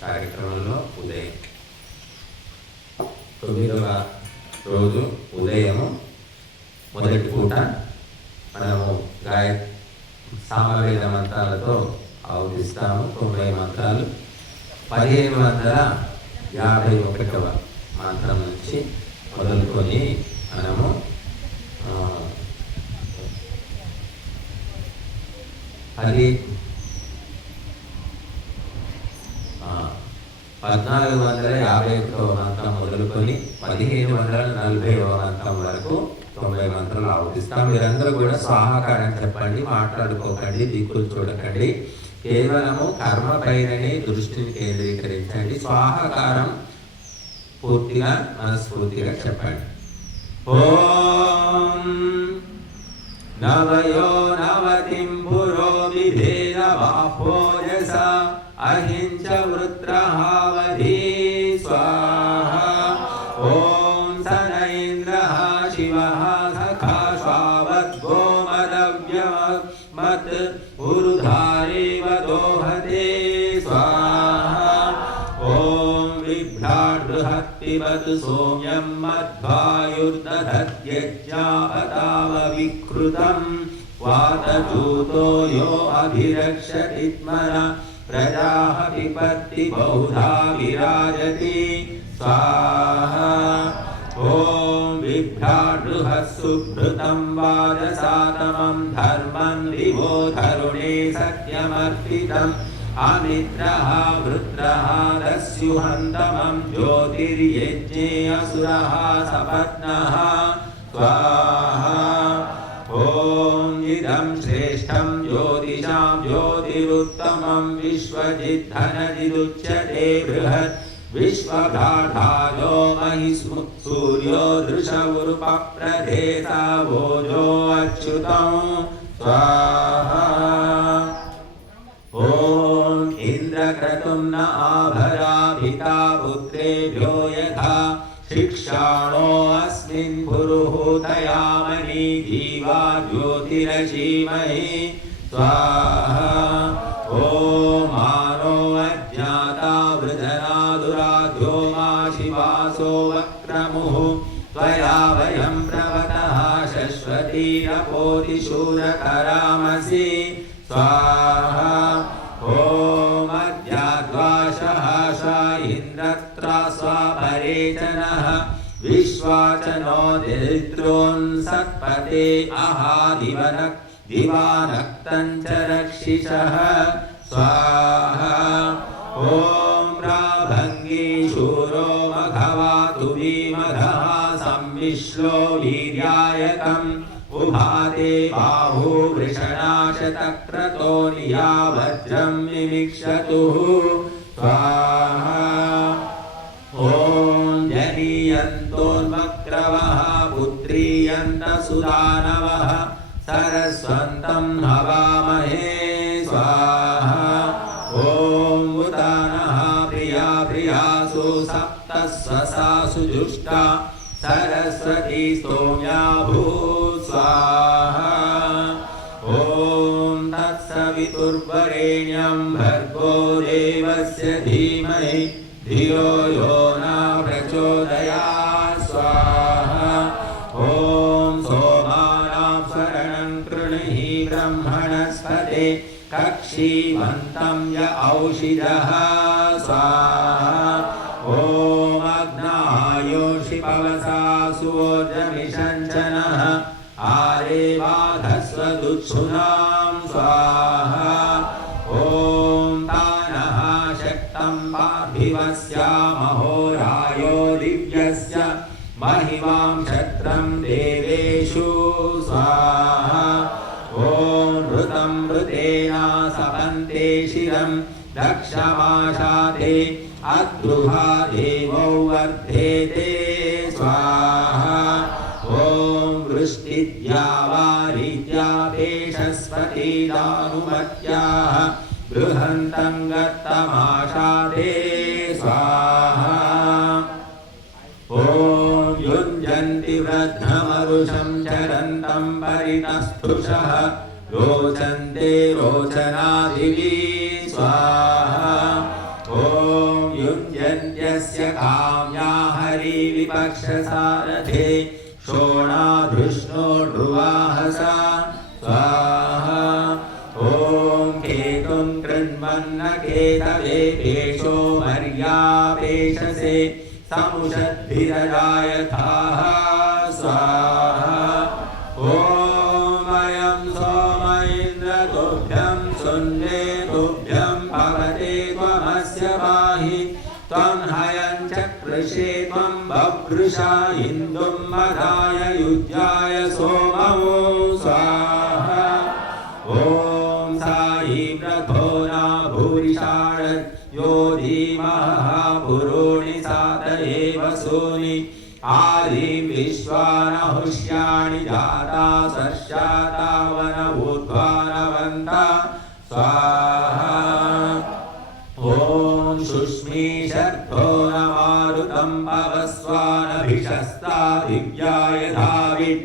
కార్యక్రమంలో ఉదయం 9వ రోజు ఉదయము మొదటి పూట మనము సామవేద మంత్రాలతో ఆవుదిస్తాము. 90 మంత్రాలు. 1551వ మంత్రం నుంచి మొదలుకొని మనము 1451వ మంత్రం మొదలుకొని 1540వ మంత్రం వరకు 90 మంత్రాలు ఆవుతిస్తాం. మీరందరూ కూడా స్వాహాకారం చెప్పండి, మాట్లాడుకోకండి, దిక్కులు చూడకండి, కేవలము కర్మ పైననే దృష్టిని కేంద్రీకరించండి. స్వాహాకారం పూర్తిగా మనస్ఫూర్తిగా చెప్పండి. ఓం నవయో నవతిం పురో విధేయ బాహోజస అహించ వృత్రహావధి స్వాహా. ఓం సనైంద్రః శివః సఖా శ్వావద్గోమదవ్యమత్ ఉరుధారేవ దోహతే స్వాహా. ఓం బిభ్రాడ్బృహత్పిబతు సోమ్యం మధ్వాయుర్దధత్యజ్ఞాపతావ వికృతం వాతజూతో యో అభిరక్షతిత్మన ప్రజాః పిపత్తి బహుధా విరాజతి స్వాహా. ఓం బిభ్రాడ్బృహः సుభృతం వాజసాతమం ధర్మం దివో ధరుణే సత్యమర్పితం అమిత్రః వృత్రః దస్యుహంతమం జ్యోతిర్యజ్ఞే అసురః సపత్నః స్వాహా. ఓం ఇదం శ్రేష్టం జ్యోతిషాం జ్యోతిరుత్తమం విశ్వజిద్ధనజిదుచ్యతే బృహత్ విశ్వభ్రాతాలో మహిస్ము సూర్యో దృశవురుపప్రధేతా భోజో అచ్యుతం స్వాహా. ఓం ఇంద్రక్రతుం న ఆభరాభితా పుత్రేభ్యో యథా శిక్షాణో అస్మిన్ పురుహూతయామని జీవా జ్యోతిరసీమహి స్వాహా. ఓం మానో అజ్ఞాతా వృధనాదురాధ్యో మా శివాసో వక్రముః త్వయా వయం ప్రవతః శశ్వతీరపోతిశూరకరామసి స్వాహా. ఓం అద్యాద్వాశః స ఇంద్రత్రా స్వాపరేచనః విశ్వాచనో దరిద్రోన్ సత్పతే అహాదివనక్ దివానక్తం చ రక్షిషః స్వాహా. ఓం ప్రాభంగీ శూరో మఘవాతు భీమఘః సంవిశ్లో వీర్యాయకం ఉభాతే బాహు వృషణాశతక్రతో నియా వజ్రం విమిక్షతు స్వాహా. ఓం జనీయంతోన్వక్రవః పుత్రీయంత సుదానవః సరస్వంతం హవామహే స్వాహా. ఓం ఉదానః ప్రియా ప్రియాసు సప్తస్వసాసు జుష్టా సరస్వతీ స్తోమ్యా భూత్ స్వాహా. ఓం తత్సవితుర్వరేణ్యం భర్గో దేవస్య ధీమహి ధియో యో న ప్రచోదయాత్ స్వాహా. ఓం సోమానాం శరణం కృణుहि బ్రహ్మణస్పతే కక్షీవంతం య ఔషిధః స్వాహా. ఓం అగ్నాయోషి పవసా సువోర్జమిషంచనః ఆరే బాధస్వదుచ్ఛునాం స్వాహా. ఓం తానః శక్తం పార్థివస్యామహోరాయో దివ్యస్య మహిమాం క్షత్రం దేవేషు స్వాహా. ఓం ఋతం ఋతేనా సపంతే శిరం దక్షమాశాతే అద్రుహా దేవౌ వర్ధేతే స్వాహా. ఓం వృష్టిద్యావారిద్యాపేషస్పతిదానుమత్యాః బృహంతం గత్తమాశాతే స్వాహా. ఓం యుంజంతి వృద్ధమరుషం చరంతం పరితస్పృశః रोचन्ते रोचनादिवी स्वाहा। ओम काम्या हरिविपक्षसारथे शोणाधृष्णो ध्रुवाहसा स्वाहा ॐ केतुं कृण्वन्न केतवे पेशो मर्यापेशसे समुषद्भिरजायथाः स्वाहा ॐ अयं सोम इन्द्र तुभ्यं सुन्वे तुभ्यं भवते त्वमस्य पाहि त्वं हयं चकृषे त्वं बभृषा इन्दुं मदाय युज्याय सोमो स्वाहा ॐ साई रथो न भूरिषाळत् यो धीमः पुरोणि सात एव सूनि आदिं विश्वानहुष्याणि जाता सस्यातावन ऊर्ध्वानवन्ता स्वाहा ॐ शुष्मीषद्धो न मारुतं पवस्वानभिषस्ता दिव्याय धावित्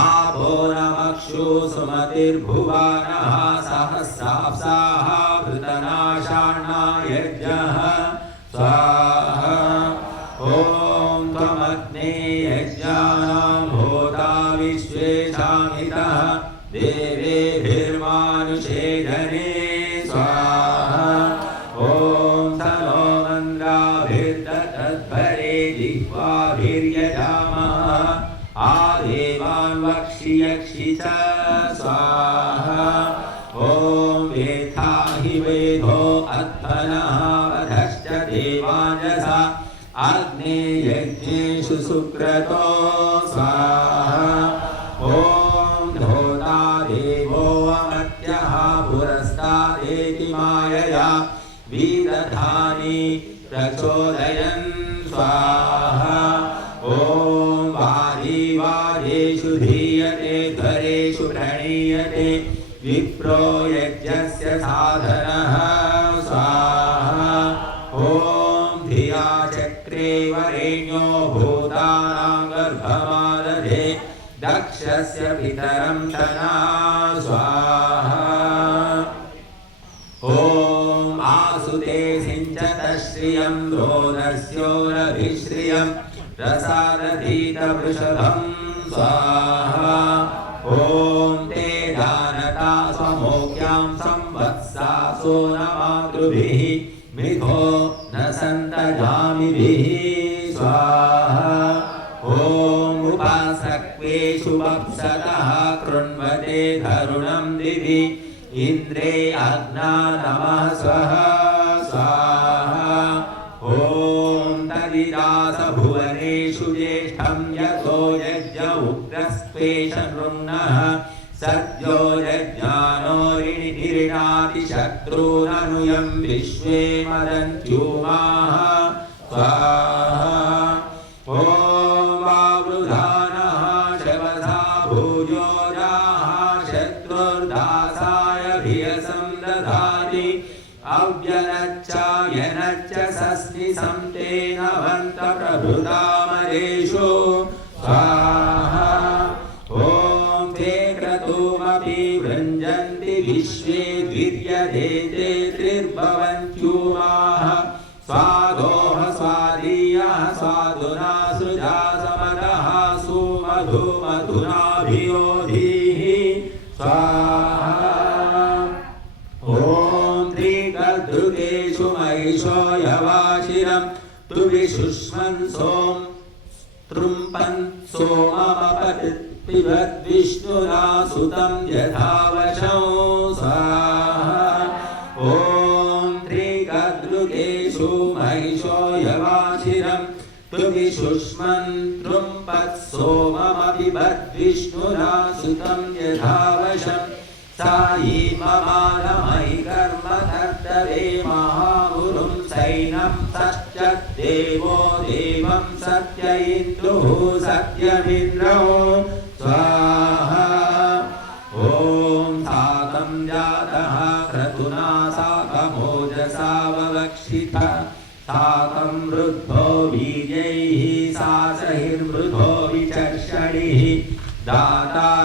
आपो नमक्षु सुमतिर्भुवानः सहस्राप्साः भृतनाशान्नायज्ञः स्वाहा ॐ त्वमग्ने यज्ञानां होता विश्वेशामितः देवेभिर्मानुषे जने स्वाहा ॐ तनो मन्द्राभिर्दधरे जिह्वाभिर्यजामः आदेवान् वक्षि यक्षि च स्वाहा ॐ वेथा हि वेदो अध्वनः वधश्च देवाञ्जसा अग्ने यज्ञेषु सुक्रतो स्वाहा ॐ धोता देवो अमर्त्यः पुरस्तादेति मायया विदधानि प्रचोदयन् स्वाहा ॐ वाजेषु धीयते ध्वरेषु प्रणीयते विप्रो यज्ञस्य साधनः स्वाहा ॐ धिया चक्रे वरेण्यो भूतानां गर्भमादधे दक्षस्य पितरं तना स्वाहा ॐ आसुते सिञ्चत श्रियं रोदस्योरभिश्रियं रसादधीतवृषभं स्वाहा ॐ ते दानता स्वमोक्यां संवत्सासो न मातृभिः मिथो न सन्तजामिभिः स्वाहा ॐ उपासक्वेषु वप्सतः कृण्वते धरुणं दिवि इन्द्रे अग्ना नमः स्वः स्वाहा ॐ तदिदास भुवनेषु ज्येष्ठं यतो यज्ञ उग्रस्त्वेष नृम्नः सद्यो यज्ञानो ऋणाति शत्रूननुयं विश्वे मदन्त्यूमाः स्वाहा ॐ वावृधानः शवसा भूयोजाः शत्रुर्दासाय भियसं दधाति अव्यनच्चायनच्च सस्निसं तेन वन्त प्रभृतामरेषु स्वाहा ॐ ते क्रतुमपि वृञ्जन्ति विश्वे द्विर्यधेते त्रिर्भवन्त्यूमाः स्वादोह स्वादीयः स्वादुना सृजा समदः सुमधुमधुनाभियोधीः स्वाहा ॐ त्रिकर्धृकेषु महिषो यवाशिरं तुविशुष्मन् सोम तृम्पन् सोममपतिद्विष्णुना सुतं यथावशौ स्वाहा ॐ त्रिकर्धृकेषु महिषो यवाशिरं तुविशुष्मन् तृम्पत् सोममपिबद्विष्णुना सुतं यथावशम् सायी ममानमयि कर्म कर्तवे महामुरुं सैनं सश्च देवो देवं सत्य इन्दुः सत्यमिन्द्रो स्वाहा ॐ साकं जातः क्रतुना साकमोजसा ववक्षिथ साकं वृद्धो बीजैः सासहिर्वृधो विचर्षणिः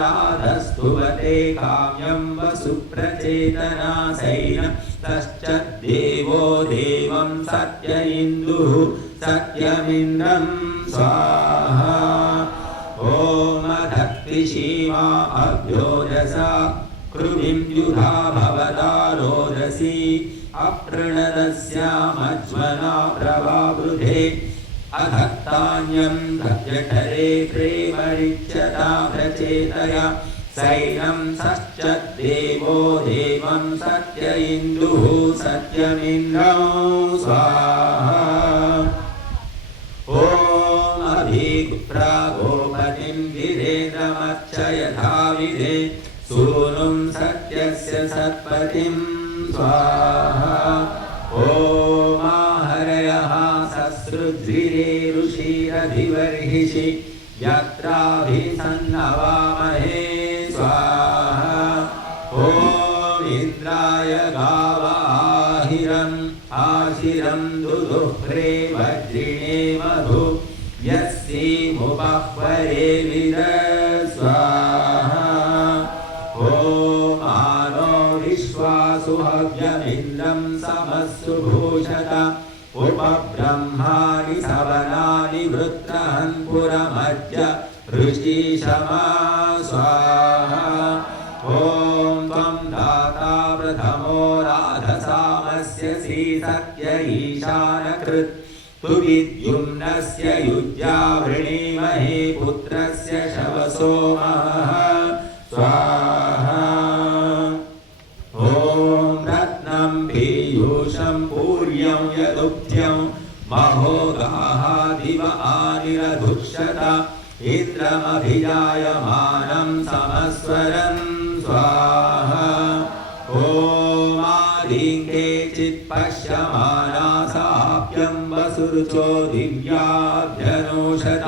दाताराधस्तुवते काम्यं वसुप्रचेतना सैनं तश्च देवो देवं सत्य इन्दुः सत्यमिन्द्रं स्वाहा ॐ अधक्तिशीमा अभ्योजसा कृमिं युधा भवता रोदसी अप्रणदस्यामज्वना प्रवावृधे अधत्तान्यं दव्यठरे प्रेमरिच्यता प्रचेतया सैनं सश्च देवो देवं सत्य इन्दुः सत्यमिन्द्रं स्वाहा ॐ अभिप्रा गोपतिं वीरेन्द्रमर्चयथाविधे सूनुं सत्यस्य सत्पतिं स्वाहा ॐ आहरयः ससृद्भिरे ऋषिरधिवर्हिषि यत्राभिसन्नवामहे स्वाहा ॐ इन्द्राय गावाहिरम् आशिरं दुदुह्रे वज्रिणे मधु यस्यमुपह्वरे विद स्वाहा ॐ आनो विश्वासुहव्यमिन्द्रं समस्सुभूषत उपब्रह्माणि सवनानि वृत्रहन्पुरमद्य ऋषिशमा स्वाहा ॐ त्वं दाता प्रथमो राधसामस्य सत्य ईशानकृत् तु विद्युम्नस्य युज्या वृणीमहे पुत्रस्य शवसोमः स्वाहा ॐ रत्नं पीयूषं पूर्यं यदुक्त्यं महोगाः दिव आनिरधुष्यत इन्द्रमभिजायमानं समस्वरं स्वाहा ॐ आदिङ्गे चित्पश्यमाना साप्यं वसुरुचो दिव्याभ्यनोषत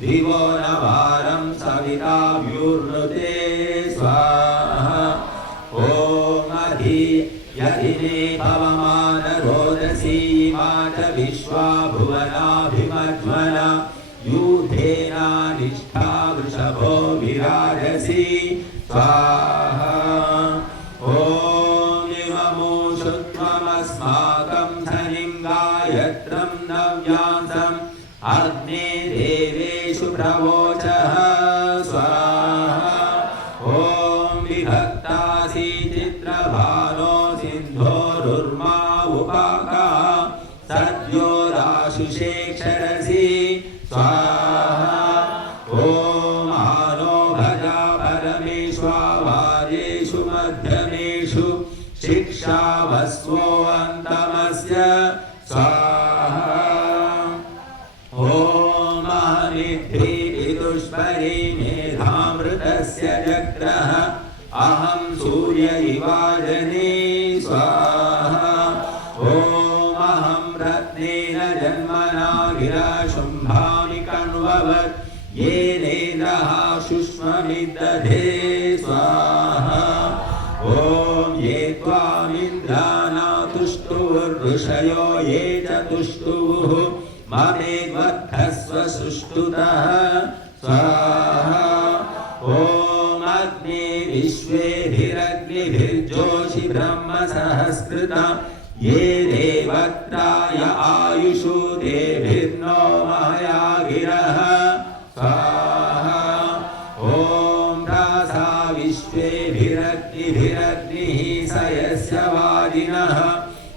दिवो न वारं सविता व्यूर्णुते स्वाहा ॐ अधि यदिने भवमान रोदसी माच विश्वा भुवनाभिमज्मना यूथेनानिष्ठा वृषभो विराजसी स्वाहा ॐ इममुषु त्वमस्माकं धनिं गायत्रं नव्यांसम् अग्ने देवेषु प्रवोचः स्वाहा ॐ विभक्तासि चित्रभानो सिन्धोरुर्मा उपाका सद्यो राशुषे क्षरसि स्वाहा ॐ आनो भजा परमेष्वावाजेषु मध्यमेषु शिक्षावस्वो अन्तमस्य स्वाहा ॐ महनिद्धिविदुष्परि मेधामृतस्य जग्रह अहं सूर्य इवाजने स्वाहा ॐ अहं रत्नेन जन्मना गिरा शुम्भामि कण्ववत् येनेन्द्रः शुष्ममिदधे स्वाहा ॐ ये त्वामिन्द्राणा तुष्टुर्ऋषयो ये च तुष्टुः ममेवद्धस्व सुष्ठुतः स्वाहा ॐ अग्ने विश्वेभिरग्निभिर्जोषि ब्रह्म सहस्कृता ये देवत्राय आयुषो देभिर्नो मया गिरः स्वाहा ॐ रासा विश्वेभिरग्निभिरग्निः स यस्य वाजिनः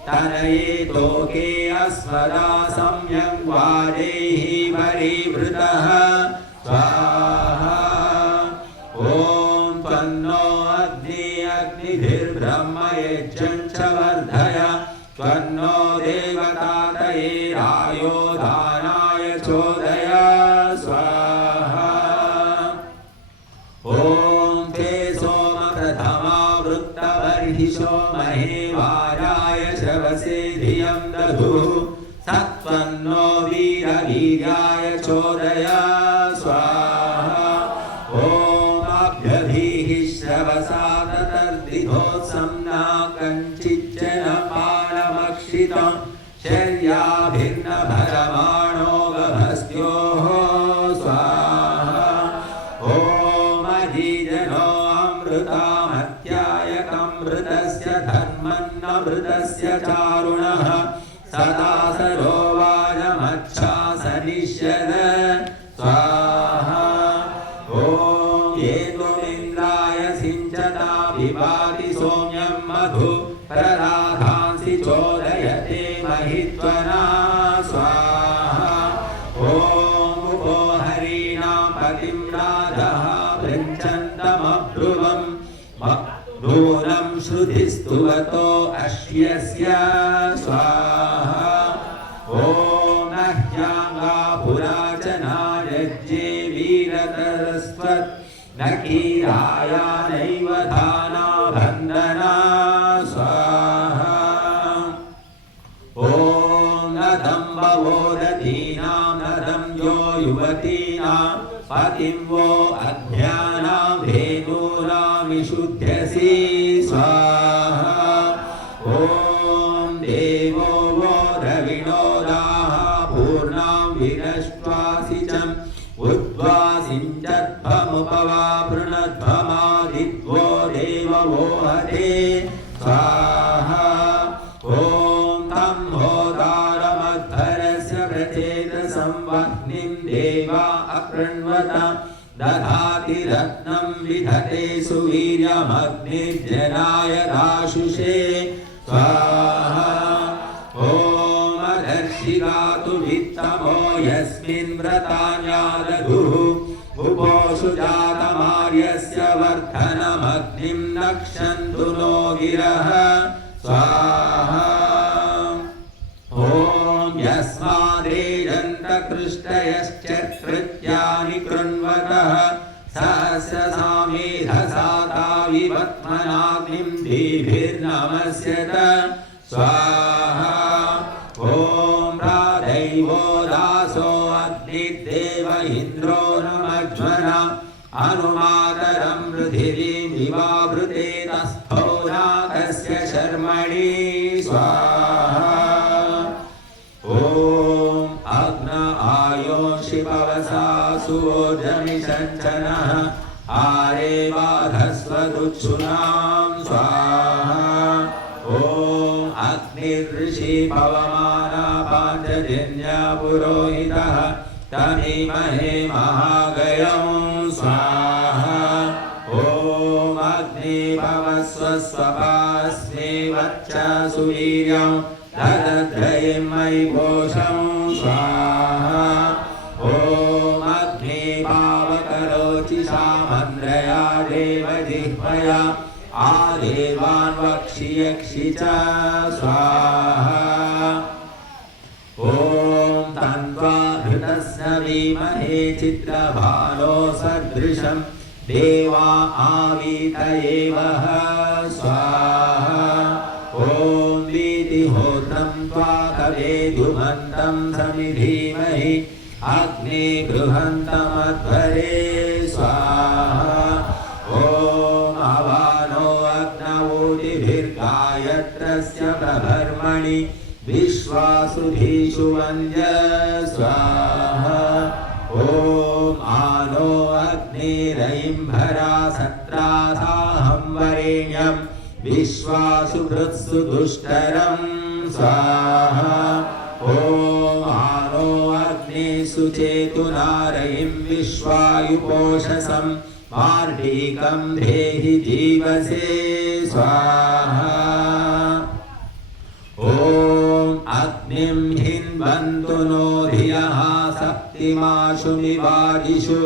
तनये तोके अस्मदा सम्यं वाजैः परिवृतः स्वाहा ॐ त्वन्नो अग्ने अग्निभिर्ब्रह्म यज्ञं च वर्धय त्वन्नो देवतातयेरायो दानाय चोदय स्वाहा ॐ ते सोम प्रथमा वृत्तबर्हिषो महे वाराय शवसे धियं दधुः सत्त्वन्नो वीरवीर्याय चोदय स्वाहा ॐ अभ्यधीः श्रवसा ततर्दिधोत्सम्ना कञ्चिच्च न पाणमक्षितं शर्याभिर्नभरमाणो गभस्त्योः स्वाहा ॐ अजीजनो अमृतामत्यायकमृतस्य धर्मन्नमृतस्य चारुणः सदा सरो वाजमच्छा सनिष्यद स्वाहा ॐ येतुमिन्द्राय सिञ्चता विभाति सोम्यं मधु प्रदाधांसि चोदयते महित्वना स्वाहा ॐ उपो हरीणां पतिं राजः पृच्छन्तमब्रुवम् नूनं श्रुतिस्तुवतो अश्यस्य स्वाहा ॐ नह्याङ्गा पुराचना यज्ञे वीरतरस्त्वत् न कीराया नैव धाना बन्धना स्वाहा ॐ नदं भवोदतीनां नदं यो युवतीनां पतिं वो अज्ञानां धेनूनां विशुध्यसि स्वाहा ॐ देवो वो रविणोदाः पूर्णां विनष्ट्वासिचम् उद्वासिञ्चद्भमुपवा पृणद्भमादित्वो देववो हते स्वाहा ॐ तं होतारमध्वरस्य प्रचेतसं वह्निं देवा अकृण्वता दधाति रत्नं विधते सुवीर्यमग्निर्जनाय दाशुषे स्वाहा ॐ अदर्शिगातु वित्तमो यस्मिन् व्रतान्यादधुः उपोषु जातमार्यस्य वर्धनमग्निं नक्षन्तु नो गिरः स्वाहा ॐ यस्मादेजन्तकृष्टयश्चकृत्यानि कृण्वतः सहस्रसामेधसाता विवत्मनाग्निं दीभिर्नमस्यत स्वाहा ॐ राधैवो दासो अग्निर्देव इन्द्रो नमज्वना अनुमातरं पृथिवीं विवावृते तस्थो नाकस्य शर्मणि स्वाहा ॐ अग्न आयोषि पवसा सुवोर्जमिषञ्चनः आरे बाधस्वदुच्छुनां स्वाहा ॐ अग्निर्ऋषि पवमाना पाञ्चजन्य पुरोहितः तमीमहे महागयं स्वाहा ॐ अग्निभवस्वस्वपास्मे वच्चसु वीर्यं ददध्रयं मयि घोषं स्वाहा ॐ अग्निभावकरोचिषामन्द्रया देव जिह्वया आदेवान् वक्षि यक्षि च स्वाहा ॐ तन्त्वा घृतस्य वीमहे चित्रभानो सदृशं देवा आवीतये वः स्वाहा ॐ वीतिहोत्रं त्वा कवेदुमन्तं समिधीमहि अग्ने गृहन्तमध्वरे स्वाहा ॐ अवानो अग्नवोतिभिर्गायत्रस्य प्रभर्मणि विश्वासुधीषु वन्द्य स्वाहा ॐ आनो अग्निरयिम्भरा सत्रासाहं वरेण्यं विश्वासु हृत्सु दुष्करं स्वाहा ॐ आनो अग्निषु चेतुनारयिं विश्वायुपोषसं मार्डीकं देहि जीवसे स्वाहा ॐ अग्निं हिन्वन्तु नो धियः सप्तिमाशु निवाजिषु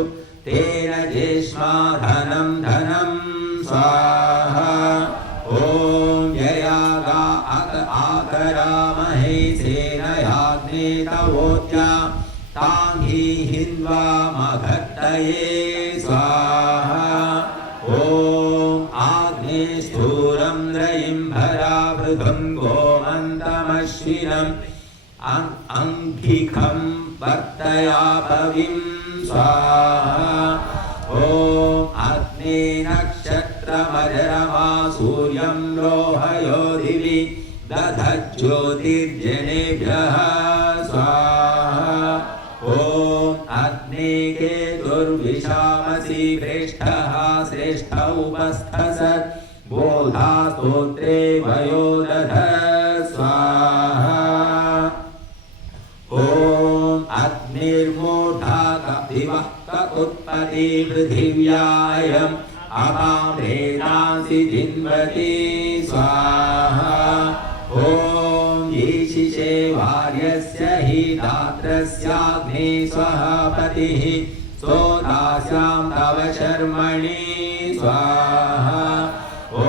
तेन जेष्मा धनं धनं स्वाहा ॐ ययागा आकरामहे सेनयाग्ने तवोज्या तां हि हिन्वामघट्टये स्वाहा ॐ आग्ने स्थूरं रयिम्भरा वृधुं गोमन्तमश्विनम् अङ्घिखं वर्तयापविं स्वाहा ॐ अग्ने नक्षत्रमजरमा सूर्यं लोहयो दिवि दधज्योतिर्जनेभ्यः स्वाहा ॐ अग्ने केतुर्विशामसि प्रेष्ठः श्रेष्ठ उपस्थसत् बोधा स्तोत्रे वयो दध स्वाहा ॐ अग्निर्मूढा कपिवः ककुत्पति पृथिव्यायम् अपां रेतांसि जिन्वति स्वाहा ॐ ईशिषे वार्यस्य हि दात्रस्याग्ने स्वः पतिः सोदास्यां तव शर्मणि स्वाहा ॐ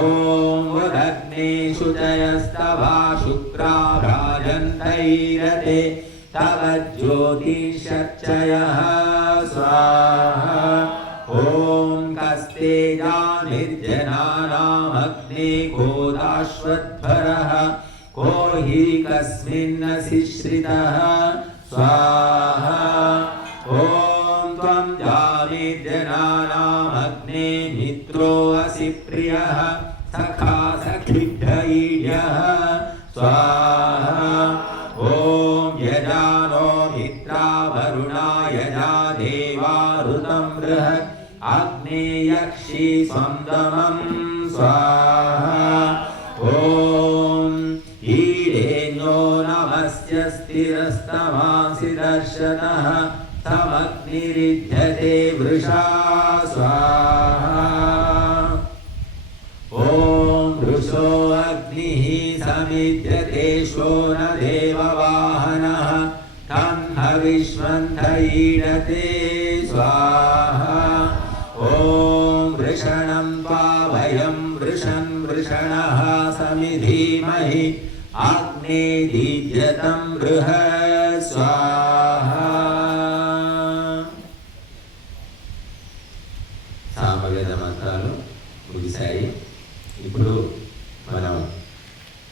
उदग्ने शुचयस्तवा शुक्रा भ्राजन्तैरते तव ज्योतिषच्चयः स्वाहा ॐ कस्तेजा निर्जनानामग्ने कोदाश्वत्थरः को हि कस्मिन्नसि श्रितः स्वाहा ॐ त्वं जानिर्जनानामग्ने मित्रो असि प्रियः सखा सखिभ्यैर्यः स्वाहा ॐ यजानो मित्रा वरुणा यजा देवारुतं बृहत् अग्ने यक्षि स्वन्दमं स्वाहा ॐ ईडेन्यो नमस्य स्थिरस्तमासि दर्शनः तमग्निरिध्यते वृषा स्वाहा ॐ वृषो अग्निः समिध्यते शो न देववाहनः तं हविष्मन्थईरते स्वाहा ॐ वृषणं पावयं वृषन् वृषणः समिधीमहि अग्ने दीप्यतं बृहत् स्वाहा